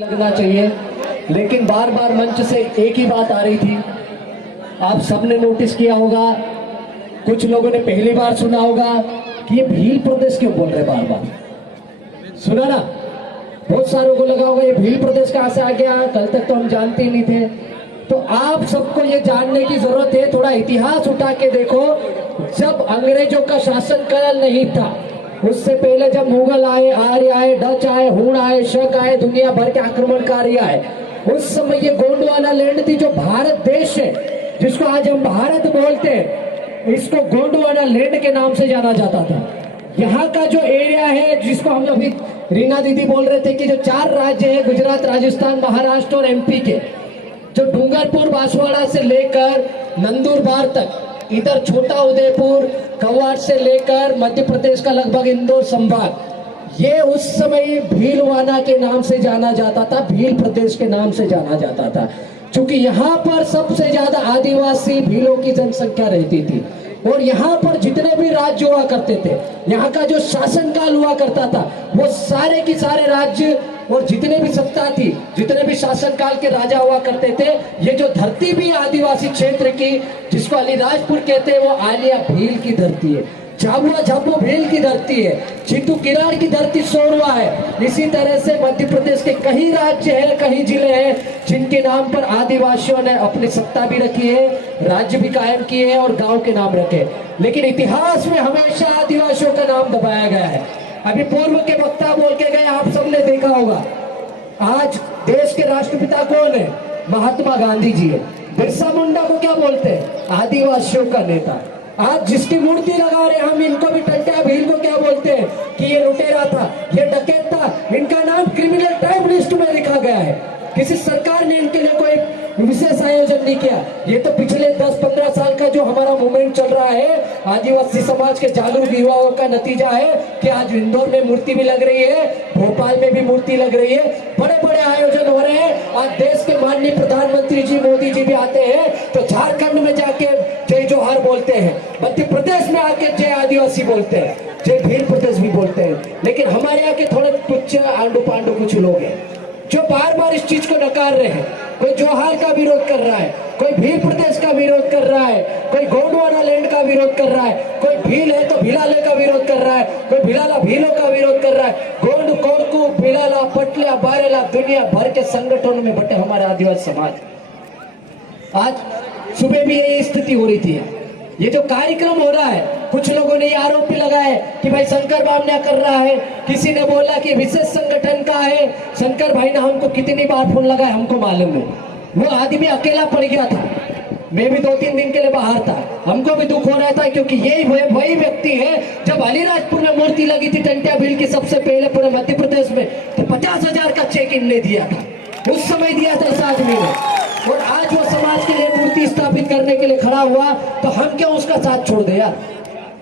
लगना चाहिए, लेकिन बार बार मंच से एक ही बात आ रही थी। आप सबने नोटिस किया होगा, कुछ लोगों ने पहली बार सुना होगा कि ये भील प्रदेश क्यों बोल रहे बार बार। सुना ना, बहुत सारों को लगा होगा ये भील प्रदेश कहां से आ गया, कल तक तो हम जानते ही नहीं थे। तो आप सबको ये जानने की जरूरत है, थोड़ा इतिहास उठा के देखो। जब अंग्रेजों का शासन काल नहीं था, उससे पहले जब मुगल आए, आर्य आए, डच आए, हूण आए, शक आए, दुनिया भर के आक्रमणकारी आए, उस समय ये गोंडवाना लैंड थी जो भारत देश है, जिसको आज हम भारत बोलते हैं, इसको गोंडवाना लैंड के नाम से जाना जाता था। यहाँ का जो एरिया है, जिसको हम अभी रीना दीदी बोल रहे थे कि जो 4 राज्य है, गुजरात, राजस्थान, महाराष्ट्र और एमपी के, जो डूंगरपुर बांसवाड़ा से लेकर नंदुरबार तक, इधर छोटा उदयपुर, कवाड़ से लेकर मध्य प्रदेश का लगभग इंदौर संभाग, ये उस समय भीलवाना के नाम से जाना जाता था, भील प्रदेश के नाम से जाना जाता था। क्योंकि यहाँ पर सबसे ज्यादा आदिवासी भीलों की जनसंख्या रहती थी, और यहाँ पर जितने भी राज्य हुआ करते थे, यहाँ का जो शासनकाल हुआ करता था, वो सारे की सारे राज्य और जितने भी सत्ता थी, जितने भी शासनकाल के राजा हुआ करते थे, ये जो धरती भी आदिवासी क्षेत्र की, जिसको अलीराजपुर कहते हैं, वो आलिया भील की धरती है, झाबुआ झाबू भील की धरती है, चित्तू किराड़ की धरती सोरवा है। इसी तरह से मध्य प्रदेश के कई राज्य हैं, कई जिले हैं, जिनके नाम पर आदिवासियों ने अपनी सत्ता भी रखी है, राज्य भी कायम किए हैं और गांव के नाम रखे। लेकिन इतिहास में हमेशा आदिवासियों का नाम दबाया गया है। अभी पूर्व के वक्ता बोल के गए, आप सबने देखा होगा, आज देश के राष्ट्रपिता कौन है? महात्मा गांधी जी है। बिरसा मुंडा को क्या बोलते हैं? आदिवासियों का नेता। आज जिसकी मूर्ति लगा रहे हम, इनको भी टंटा भील को क्या बोलते हैं कि ये लुटेरा था, ये डकैत था, इनका नाम क्रिमिनल टाइप लिस्ट में लिखा गया है। किसी सरकार ने इनके लिए कोई विशेष आयोजन नहीं किया। ये तो पिछले 10-15 साल का जो हमारा मूवमेंट चल रहा है, आदिवासी समाज के जागरूक युवाओं का नतीजा है कि आज इंदौर में मूर्ति भी लग रही है, भोपाल में भी मूर्ति लग रही है, बड़े बड़े आयोजन हो रहे हैं। आज देश के माननीय प्रधानमंत्री जी मोदी जी भी आते हैं तो झारखंड में जाके जय जोहार बोलते हैं, मध्य प्रदेश में आके जय आदिवासी बोलते हैं, जय भील प्रदेश भी बोलते हैं। लेकिन हमारे यहाँ के थोड़े तुच्छ आंडू पांडू कुछ लोग हैं जो बार बार इस चीज को नकार रहे हैं। कोई जोहार का विरोध कर रहा है, कोई भील प्रदेश का विरोध कर रहा है, कोई गोंडवाना लैंड का विरोध कर रहा है, कोई भील है तो भिलाले का विरोध कर रहा है, कोई भिलाला भीलों का विरोध कर रहा है। गोंड, कोरकू, भिलाला, पटलिया, बारेला, दुनिया भर के संगठनों में बटे हमारे आदिवासी समाज। आज सुबह भी यही स्थिति हो रही थी। ये जो कार्यक्रम हो रहा है, कुछ लोगों ने ये आरोप भी लगाया कि भाई शंकर बामनिया कर रहा है, किसी ने बोला कि विशेष संगठन का है। शंकर भाई ने हमको कितनी बार फोन लगाया हमको मालूम है। वो आदमी अकेला पड़ गया था, मैं भी 2-3 दिन के लिए बाहर था, हमको भी दुख हो रहा था, क्योंकि यही वही व्यक्ति है जब अलीराजपुर में मूर्ति लगी थी टंटिया भील की सबसे पहले पूरे मध्य प्रदेश में, तो 50,000 का चेक इनने दिया था, उस समय दिया था इस आदमी ने। और आज वो समाज के लिए मूर्ति स्थापित करने के लिए खड़ा हुआ, तो हम क्यों उसका साथ छोड़ दिया?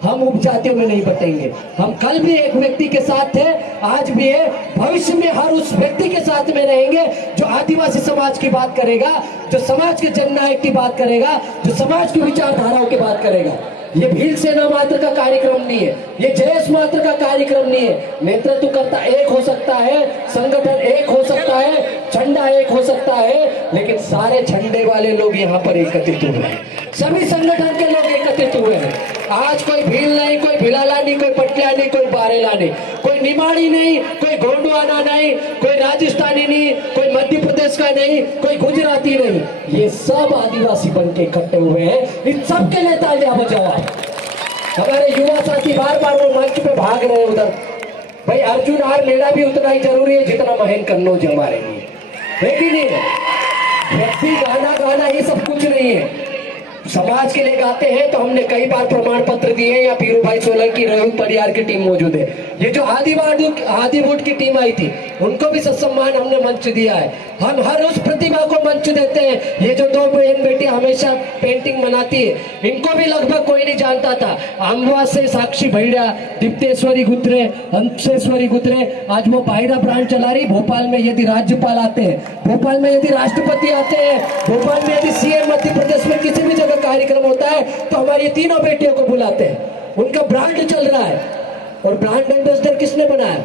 हम उपजातियों में नहीं बटेंगे। हम कल भी एक व्यक्ति के साथ थे, आज भी है, भविष्य में हर उस व्यक्ति के साथ में रहेंगे जो आदिवासी समाज की बात करेगा, जो समाज के जननायक की बात करेगा, जो समाज की विचारधाराओं की बात करेगा। ये भील सेना मात्र का कार्यक्रम नहीं है, ये जयेश मात्र का कार्यक्रम नहीं है। नेतृत्व करता एक हो सकता है, संगठन एक हो सकता है, झंडा एक हो सकता है, लेकिन सारे झंडे वाले लोग यहाँ पर एकत्रित हुए हैं, सभी संगठन के लोग एकत्रित हुए हैं। आज कोई भील नहीं, कोई भिलाला नहीं, कोई पटिया नहीं, कोई बारेला नहीं, कोई निमाड़ी नहीं, कोई गोंडवाना नहीं, कोई राजस्थानी नहीं, कोई मध्य प्रदेश का नहीं, कोई गुजराती नहीं, ये सब आदिवासी बन के इकट्ठे हुए हैं। इन सबके लिए तालियां बजाओ। हमारे युवा साथी बार बार वो मंच पे भाग रहे हैं उधर। भाई अर्जुन हार लेना भी उतना ही जरूरी है जितना महेंद्र कन्नौज हमारे लिए है कि नहीं है? व्यक्ति गाना ये सब कुछ नहीं है। समाज के लिए गाते हैं तो हमने कई बार प्रमाण पत्र दिए, या पीरू भाई सोलंकी, रोहित परियार की टीम मौजूद है। ये जो आदिबूट की टीम आई थी, उनको भी सम्मान हमने मंच दिया है। हम हर उस प्रतिभा को मंच देते हैं। ये जो 2 बहन बेटी हमेशा पेंटिंग बनाती है, इनको भी लगभग कोई नहीं जानता था। अम्बा से साक्षी भैया, दीप्तेश्वरी गुत्रे, हंसेश्वरी गुत्रे, आज वो पायरा ब्रांड चला रही। भोपाल में यदि राज्यपाल आते हैं, भोपाल में यदि राष्ट्रपति आते हैं, भोपाल में यदि सीएम मध्य प्रदेश में किसी भी जगह कार्यक्रम होता है, तो हमारी ये तीनों बेटियों को बुलाते हैं। उनका ब्रांड चल रहा है, और ब्रांड एम्बेसडर किसने बनाया?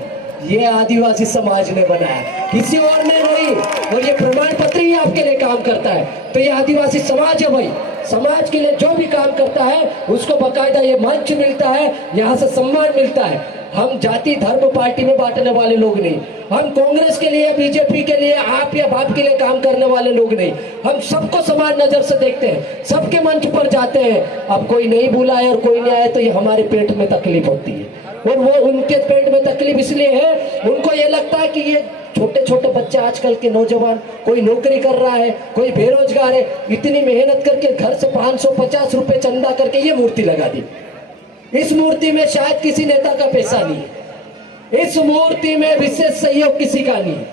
ये आदिवासी समाज ने बनाया, किसी और ने नहीं। और ये प्रमाण पत्र ही आपके लिए काम करता है। तो ये आदिवासी समाज है भाई, समाज के लिए जो भी काम करता है उसको बकायदा ये मंच मिलता है, यहाँ से सम्मान मिलता है। हम जाति धर्म पार्टी में बांटने वाले लोग नहीं, हम कांग्रेस के लिए बीजेपी के लिए आप या बाप के लिए काम करने वाले लोग नहीं। हम सबको समान नजर से देखते हैं, सबके मंच पर जाते हैं। अब कोई नहीं बुलाए और कोई नहीं आए तो ये हमारे पेट में तकलीफ होती है। और वो उनके पेट में तकलीफ इसलिए है, उनको ये लगता है कि ये छोटे छोटे बच्चे आजकल के नौजवान, कोई नौकरी कर रहा है, कोई बेरोजगार है, इतनी मेहनत करके घर से 550 रुपए चंदा करके ये मूर्ति लगा दी। इस मूर्ति में शायद किसी नेता का पैसा नहीं है, इस मूर्ति में विशेष सहयोग किसी का नहीं है।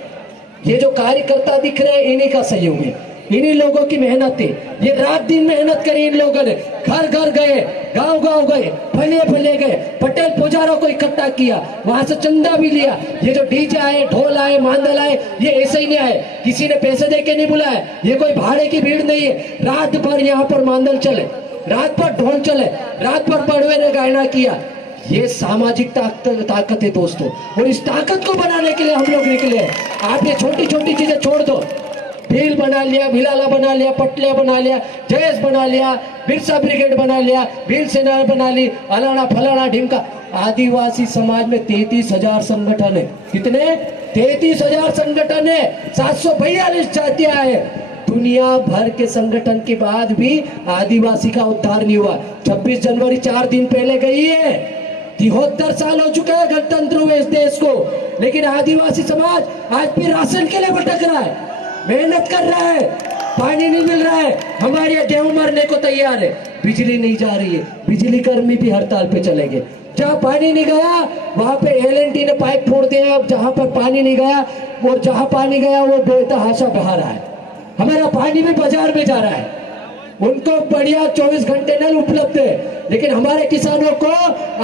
ये जो कार्यकर्ता दिख रहे हैं इन्हीं का सहयोग है, इन्हीं लोगों की मेहनत है। ये रात दिन मेहनत करी इन लोगों ने, घर घर गए, गांव गांव गए, फले फले गए, पटेल पुजारों को इकट्ठा किया, वहां से चंदा भी लिया। ये जो डीजे आए, ढोल आए, मांदल आए, ये ऐसे ही नहीं आए, किसी ने पैसे दे के नहीं बुलाया। ये कोई भाड़े की भीड़ नहीं है। रात भर यहाँ पर मांदल चले, रात भर ढोल चले, रात भर पड़वे ने गायना किया। ये सामाजिक ताकत है दोस्तों, और इस ताकत को बनाने के लिए हम लोग निकले हैं। आप ये छोटी छोटी चीजें छोड़ दो, भील बना लिया, भिलाला बना लिया, पटलिया बना लिया, जयस बना लिया, बिरसा ब्रिगेड बना लिया, भील सेना बना ली, अलाना फलाना ढिमका। आदिवासी समाज में 33,000 संगठन है। कितने? 33,000 संगठन है, 742 जातियां है। दुनिया भर के संगठन के बाद भी आदिवासी का उद्धार नहीं हुआ। 26 जनवरी 4 दिन पहले गई है, 73 साल हो चुके हैं गणतंत्र हुए इस देश को, लेकिन आदिवासी समाज आज भी राशन के लिए भटक रहा है, मेहनत कर रहा है, पानी नहीं मिल रहा है, हमारे यहाँ गेहूं मरने को तैयार है, बिजली नहीं जा रही है, बिजली कर्मी भी हड़ताल पे चलेंगे। जहाँ पानी नहीं गया वहां पे LNT ने पाइप फोड़ दिया। अब जहां पर पानी नहीं गया और जहां पानी गया वो बेतहाशा बहा रहा है। हमारा पानी भी बाजार में जा रहा है, उनको बढ़िया 24 घंटे नल उपलब्ध है, लेकिन हमारे किसानों को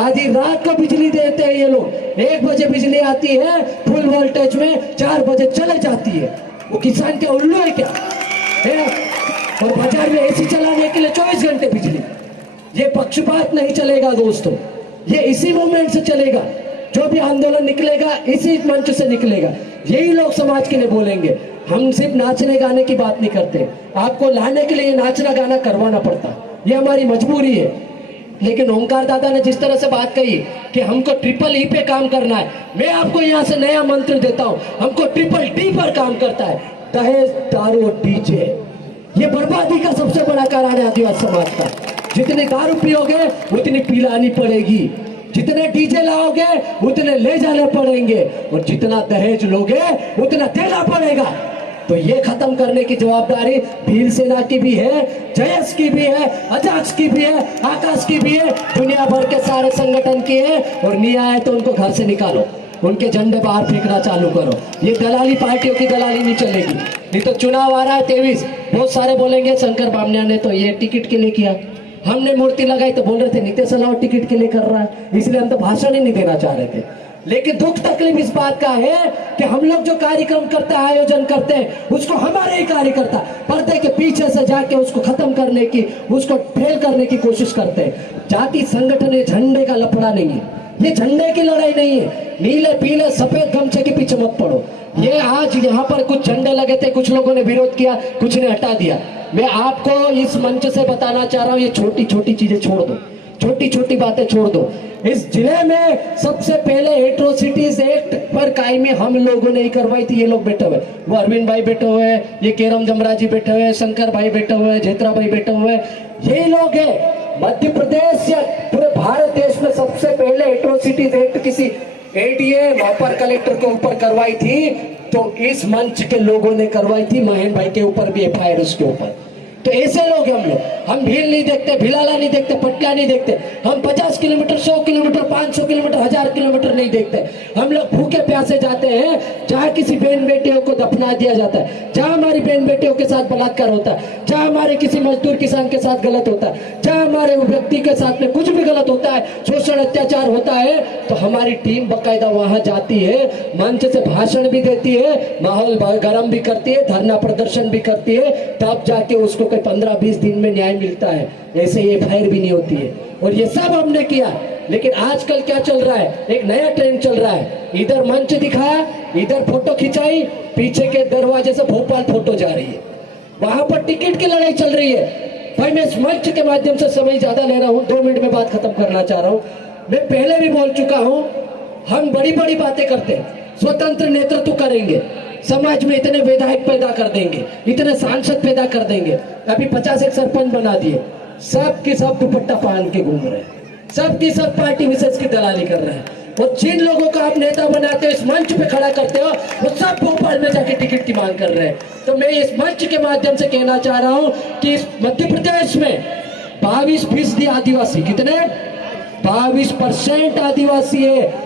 आधी रात को बिजली देते हैं ये लोग। 1 बजे बिजली आती है फुल वोल्टेज में, 4 बजे चले जाती है। वो किसान के उल्लू है क्या है? और बाजार में AC चलाने के लिए 24 घंटे बिजली। ये पक्षपात नहीं चलेगा दोस्तों, ये इसी मूवमेंट से चलेगा। जो भी आंदोलन निकलेगा इसी मंच से निकलेगा। यही लोग समाज के लिए बोलेंगे। हम सिर्फ नाचने गाने की बात नहीं करते, आपको लाने के लिए नाचना गाना करवाना पड़ता, ये हमारी मजबूरी है। लेकिन ओंकार दादा ने जिस तरह से बात कही कि हमको ट्रिपल E पे काम करना है, मैं आपको यहाँ से नया मंत्र देता हूँ, हमको ट्रिपल D पर काम करता है। दहेज, दारू और डीजे, ये बर्बादी का सबसे बड़ा कारण है आदिवासी समाज का। जितने दारू पियोगे उतनी पिलानी पड़ेगी, जितने डीजे लाओगे उतने ले जाने पड़ेंगे, और जितना दहेज लोगे उतना देना पड़ेगा। तो ये खत्म करने की जवाबदारी भील सेना की भी है, जयस की भी है, अजाक्स की भी है, आकाश की भी है, दुनिया भर के सारे संगठन की है। और नहीं आए तो उनको घर से निकालो, उनके झंडे बाहर फेंकना चालू करो। ये दलाली पार्टियों की दलाली नहीं चलेगी। नहीं तो चुनाव आ रहा है 23, बहुत सारे बोलेंगे शंकर बामनिया ने तो ये टिकट के लिए किया, हमने मूर्ति लगाई तो बोल रहे थे नीतीश अलाव टिकट के लिए कर रहा है, इसलिए हम तो भाषण ही नहीं देना चाह रहे थे। लेकिन दुख तकलीफ इस बात का है कि हम लोग जो कार्यक्रम करते हैं, आयोजन करते हैं, उसको हमारे ही कार्यकर्ता पर्दे के पीछे से जाके उसको खत्म करने की, उसको फेल करने की कोशिश करते हैं। जाति संगठन ये झंडे का लफड़ा नहीं है, ये झंडे की लड़ाई नहीं है। नीले पीले सफेद गमछे के पीछे मत पड़ो। ये आज यहाँ पर कुछ झंडे लगे थे, कुछ लोगों ने विरोध किया, कुछ ने हटा दिया। मैं आपको इस मंच से बताना चाह रहा हूँ, ये छोटी छोटी चीजें छोड़ दो, छोटी छोटी बातें छोड़ दो। इस जिले में सबसे पहले एट्रोसिटीज एक्ट पर कायमी हम लोगों ने ही करवाई थी। ये लोग बैठे हुए, वो अरविंद भाई बैठे हुए, ये केरम जमरा जी बैठे हुए, शंकर भाई बैठे हुए, जेत्रा भाई बैठे हुए, यही लोग हैं। मध्य प्रदेश या पूरे भारत देश में सबसे पहले एट्रोसिटीज एक्ट किसी ADM अपर कलेक्टर के ऊपर करवाई थी, तो इस मंच के लोगों ने करवाई थी। महेंद्र भाई के ऊपर भी FIR उसके ऊपर। तो ऐसे लोग हम लोग, हम भील नहीं देखते, भिलाला नहीं देखते, पटका नहीं देखते, हम 50 किलोमीटर, 100 किलोमीटर, 500 किलोमीटर, 1000 किलोमीटर नहीं देखते। हम लोग भूखे प्यासे जाते हैं जहाँ किसी बहन बेटियों को दफना दिया जाता है, जहाँ हमारी बहन बेटियों के साथ बलात्कार होता है, जहाँ हमारे किसी मजदूर किसान के साथ गलत होता है, जहाँ हमारे व्यक्ति के साथ में कुछ भी गलत होता है, शोषण अत्याचार होता है, तो हमारी टीम बाकायदा वहां जाती है, मंच से भाषण भी देती है, माहौल गर्म भी करती है, धरना प्रदर्शन भी करती है, तब जाके उसको कोई 15-20 दिन में न्याय मिलता है। ऐसे ये FIR भी नहीं होती है। और ये सब हमने किया, लेकिन आजकल क्या चल रहा है, एक नया ट्रेंड चल रहा है, इधर मंच दिखाया, इधर फोटो खिंचाई, पीछे के दरवाजे से भोपाल फोटो जा रही है, वहां पर टिकट की लड़ाई चल रही है। भाई मैं इस मंच के माध्यम से समय ज्यादा ले रहा हूं, 2 मिनट में बात खत्म करना चाह रहा हूं। मैं पहले भी बोल चुका हूं, हम बड़ी बड़ी बातें करते हैं, स्वतंत्र नेतृत्व करेंगे, समाज में इतने विधायक पैदा कर देंगे, इतने सांसद पैदा कर देंगे। अभी 50 एक सरपंच बना दिए, सब के सब दुपट्टा पहन के घूम रहे हैं, सब की सब पार्टी विशेष की दलाली कर रहे हैं। और जिन लोगों को आप नेता बनाते हो, इस मंच पे खड़ा करते हो, वो सब भोपाल में जाके टिकट की मांग कर रहे हैं। तो मैं इस मंच के माध्यम से कहना चाह रहा हूं कि इस मध्य प्रदेश में 22% आदिवासी, कितने 22% आदिवासी है।